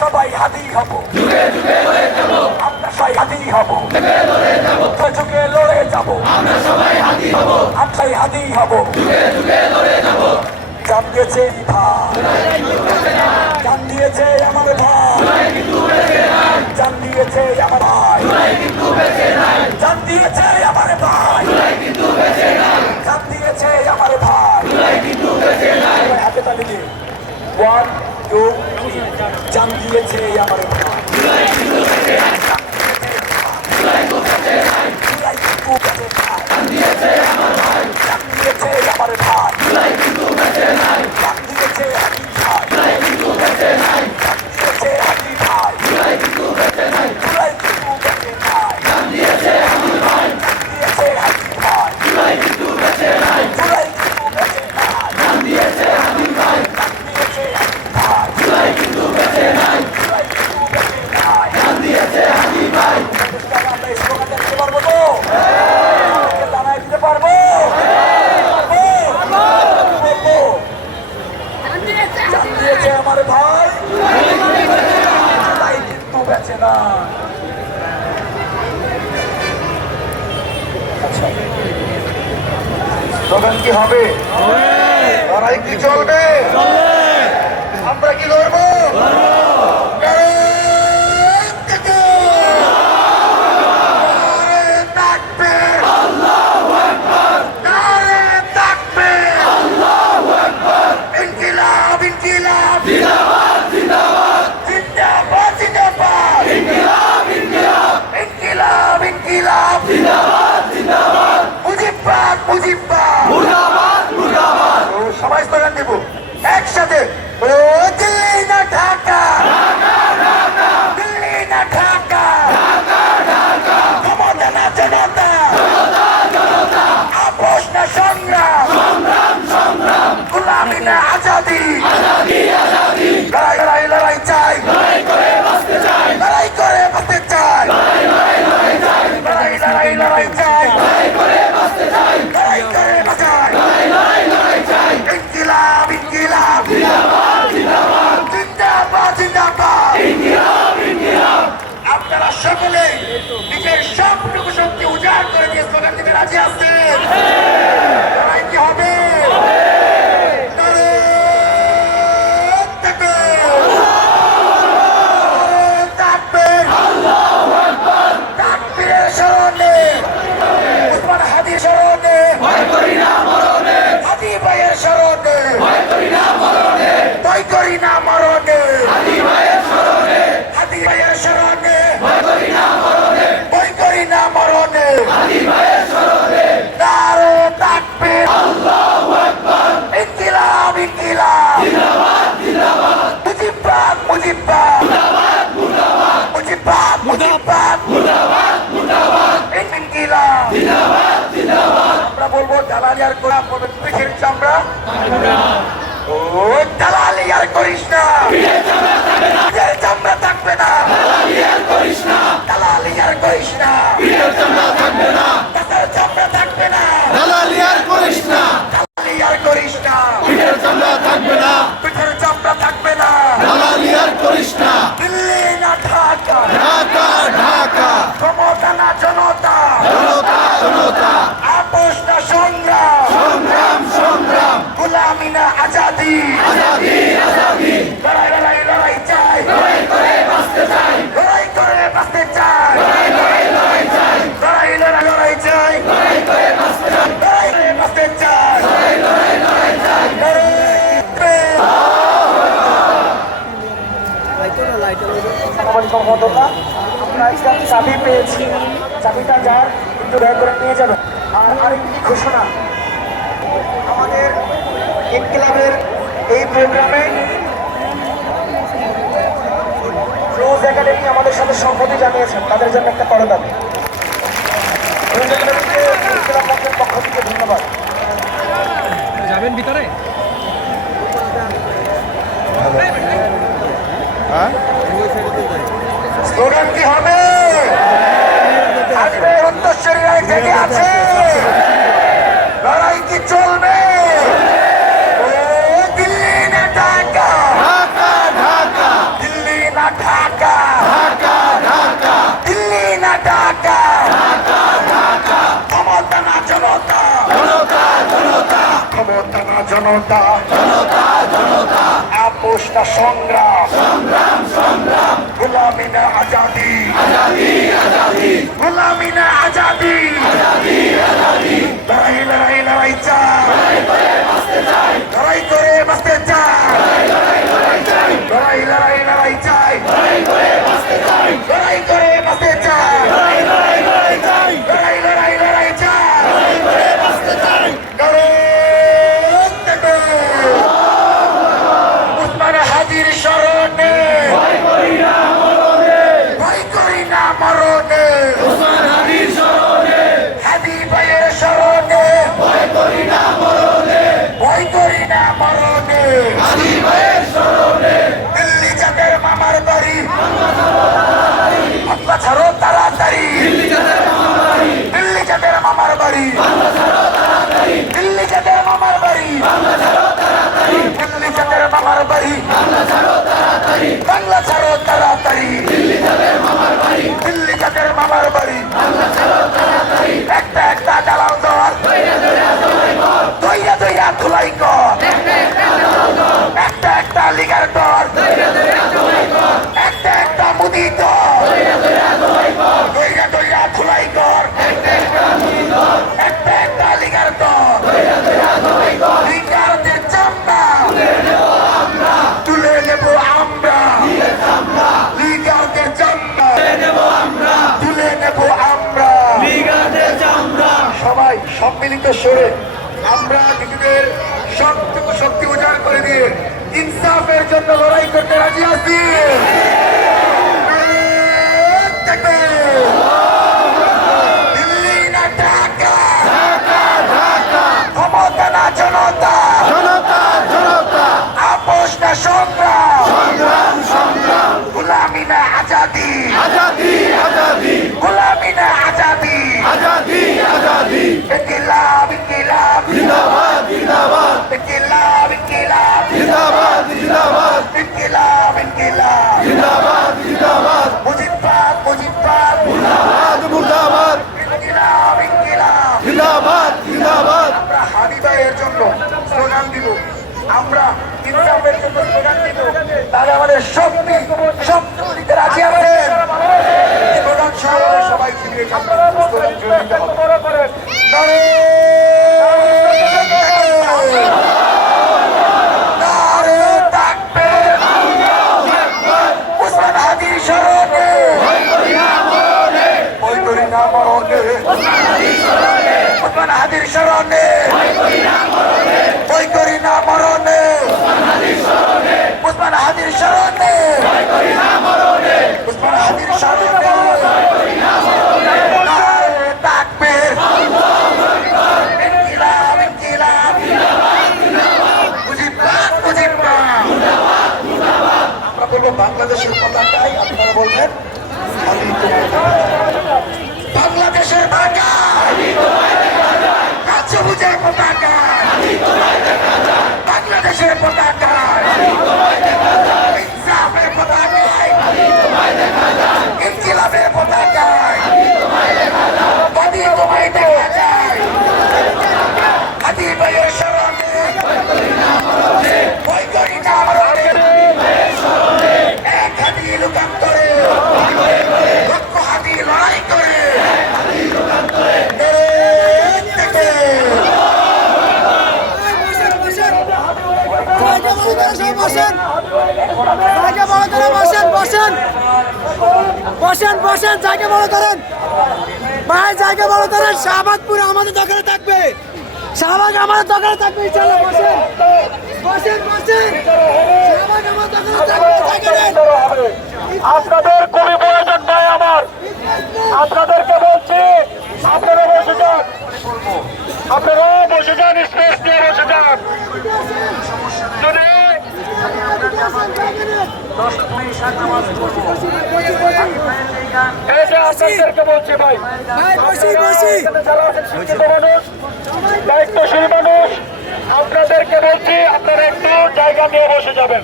সবাই হাতি হব, আমরা সবাই হাতি হব, যুগে লড়ে যাব, আমরা সবাই হাতি হব, আমরাই হাতি হব, জান দিয়েছে ভাই, জান দিয়েছে আমার ভাই, জান দিয়েছে আমার ভাই, জান দিয়েছে আমার ভাই, জান দিয়েছে আমার ভাই, হাতে তালি দিয়ে 1 2 3 জান দিয়েছে আমার ভাই, জান দিয়েছে আমার ভাই, জান দিয়েছে আমার ভাই, জান দিয়েছে হাতি ভাই, জান দিয়েছে হাতি ভাই, চুলাই কিন্তু বেঁচে নাই, জান দিয়েছে হাতি ভাই, জান দিয়েছে হাতি ভাই, চুলাই কিন্তু বেঁচে নাই, চুলাই কিন্তু বেঁচে নাই, জান দিয়েছে হাতি ভাই, জান দিয়েছে হাতি ভাই, চুলাই কিন্তু বেঁচে নাই, চুলাই কিন্তু বেঁচে নাই, জান দিয়েছে হাতি ভাই। আমরা এই স্লোগানটা দিতে পারবো তো? দাঁড়ায় দিতে পারবো? জান দিয়েছে আমার ভাই, চুলাই কিন্তু বেঁচে না। আচ্ছা, স্লোগান কি হবে? লড়াই কি চলবে? আমরা কি লড়বো? ইনকিলাব ইনকিলাব জিন্দাবাদ জিন্দাবাদ জিন্দাবাদ জিন্দাবাদ ইনকিলাব ইনকিলাব ইনকিলাব ইনকিলাব জিন্দাবাদ জিন্দাবাদ মুজিববাদ মুজিববাদ মুর্দাবাদ মুর্দাবাদ। সবাই স্লোগান দেব একসাথে, ও দিল্লি না ঢাকা, দিল্লি না ঢাকা, ক্ষমতা না জনতা, আপোষ না সংগ্রাম, গোলামি না আজাদি, লড়াই লড়াই লড়াই চাই, লড়াই করে বাঁচতে চাই, লড়াই করে বাঁচতে চাই, লড়াই লড়াই লড়াই চাই, লড়াই করে বাঁচতে চাই, লড়াই করে বাঁচাই, লড়াই চাই। ইনকিলাব ইনকিলাব জিন্দাবাদ জিন্দাবাদ জিন্দাবাদ জিন্দাবাদ ইনকিলাব ইনকিলাব। আপনারা সকলেই নিজের সবটুকু শক্তি উজাড় করে দিয়ে স্লোগান দিতে রাজি আছেন? লড়াই কি হবে? আমরা বলবো দালালি আর করা পিঠের চামড়া, ও দালালি আর করিস না, পিঠের চামড়া থাকবে না, দালালি আর করিস না, দালালি আর করিস না, পিঠের চামড়া থাকবে না, পিঠের চামড়া থাকবে না, দালালি আর করিস না, দালালি আর করিস না, পিঠের চামড়া থাকবে না, পিঠের চামড়া থাকবে না, দালালি আর করিস না। দিল্লি না ঢাকা, ঢাকা ঢাকা, ক্ষমতা না জনতা, জনতা জনতা, আপোষ না সংগ্রাম, সংগ্রাম সংগ্রাম, গোলামি না আজাদি, আজাদি আজাদি, লড়াই লড়াই লড়াই চাই, লড়াই করে বাঁচতে চাই, লড়াই করে বাঁচতে চাই, লড়াই লড়াই লড়াই চাই, লড়াই লড়াই লড়াই চাই, লড়াই করে বাঁচতে চাই, লড়াই করে বাঁচতে চাই, লড়াই লড়াই লড়াই চাই, আমরা একটা চাবি পেয়েছি, চাবিটা যার একটু দয়া করে নিয়ে যাবেন। আর আরেকটি ঘোষণা, আমাদের ইনকিলাবের এই প্রোগ্রামে রোজ একাডেমি আমাদের সাথে সংহতি জানিয়েছেন, তাদের জন্য একটা করদাবি। রোজ একাডেমিকে ইনকিলাব মঞ্চের পক্ষ থেকে ধন্যবাদ। যাবেন ভিতরে? স্লোগান কি হবে? আসবে উত্তরসূরিয়ায় থেকে আছে, লড়াই কি চলবে? ও দিল্লি না ঢাকা, ঢাকা ঢাকা, দিল্লি না জনতা আপোষ না সংগ্রাম গোলামি না আজাদি গোলামি না আজাদি লড়াই লড়াই লড়াই চাই লড়াই করে বাঁচতে চাই লড়াই লড়াই লড়াই চাই লড়াই করে বাঁচতে চাই লড়াই লড়াই লড়াই চাই উসমান হাদির স্মরণে ভয় করি না মরণে হাদি ভাইয়ের স্মরণে ভয় করি না মরণে দিল্লি যাদের মামার বাড়ি বাংলা ছাড়ো তাড়াতাড়ি দিল্লি যাদের মামার বাড়ি দিল্লি যাদের মামার বাড়ি দিল্লি যাদের মামার বাড়ি বাংলা ছাড়ো তাড়াতাড়ি দিল্লি যাদের মামার বাড়ি একটা একটা জ্বালাও দর দইয়া দইয়া ধুলাই কর একটা একটা লিগার দর একটা একটা মুদি দর দইয়া দইয়া ধুলাই কর একটা একটা লিগার দর লিগারদের চামড়া তুলে নেব আমরা লিগারদের চামড়া তুলে নেব আমরা সবাই সম্মিলিত সুরে আমরা নিজেদের সবটুকু শক্তি উজাড় করে দিয়ে ইনসাফের জন্য লড়াই করতে রাজি আছি দিল্লি না ঢাকা ক্ষমতা না জনতা আপোষ না সংগ্রাম গোলামি না আজাদি গোলামি না আজাদি ইনকিলাব ইনকিলাব ইনকিলাব ইনকিলাব ইনকিলাব মুজিবাদ ইনকিলাব আমরা হাদি ভাইয়ের জন্য স্লোগান দিব আমরা ইনসাফের জন্য স্লোগান দিব তাহলে আমাদের শক্তি দিতে রাজি আছেন স্লোগান শুরু হলে সবাই ফিরে যাবে স্লোগান শুরু দিতে হবে নারে তাকবীর উসমান হাদির স্মরণে ভয় করি না মরণে উসমান হাদির স্মরণে ভয় করি না মরণে উসমান হাদির স্মরণে উসমান হাদির স্মরণে নারে তাকবীর ইনকিলাব ইনকিলাব মুজিবাদ আমরা বলবো বাংলাদেশের পতাকায় আপনারা বলবেন আমি বাংলাদেশের পতাকা সবুজের পতাকা বাংলাদেশের পতাকা ইনসাফের পতাকায় ইনকিলাবের পতাকায় হাদি তোমায় দেখা যায় হাদি ভাইয়ের স্মরণে ভয় করি না মরণে এক হাদি লুকান্তরে লক্ষ হাদি লড়াই করে বসেন জায়গা বড় করেন ভাই, জায়গা বড় করেন। শাহবাগপুর আমাদের দখলে থাকবে, শাহবাগ আমাদের দখলে থাকবে ইনশাআল্লাহ। বসেন শাহবাগ আমাদের দখলে থাকবে, জায়গা দেন। আপনাদের খুবই প্রয়োজন ভাই আমার, আপনাদেরকে বলছি আপনারা বসে যান, স্পেস নিয়ে বসে যান। যদি এই যে আপনাদেরকে বলছি ভাই, শিক্ষিত মানুষ, দায়িত্বশীল মানুষ, আপনাদেরকে বলছি আপনারা একটু জায়গা নিয়ে বসে যাবেন।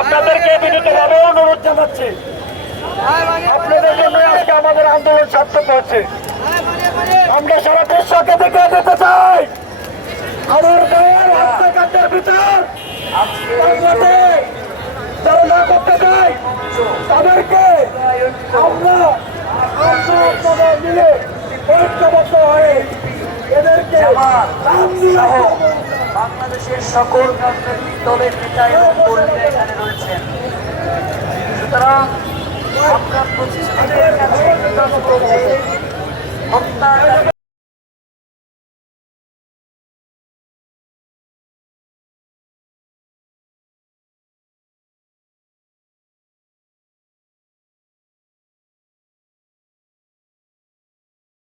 আপনাদেরকে বিনীতভাবে অনুরোধ জানাচ্ছি, আপনাদের জন্য আজকে আমাদের আন্দোলন সার্থক হচ্ছে। আমরা সারা দেশকে দেখে যেতে চাই আমার অত্যাচার বাংলাতে যারা না করতে চায় তাদেরকে আমরা আপনারা মিলে ঐক্যবদ্ধ হয়ে এদেরকে বাংলাদেশের সকল রাজনৈতিক দলের নেতা এবং কর্মীরা এখানে রয়েছেন। সুতরাং আপনার প্রতিষ্ঠানের কাছে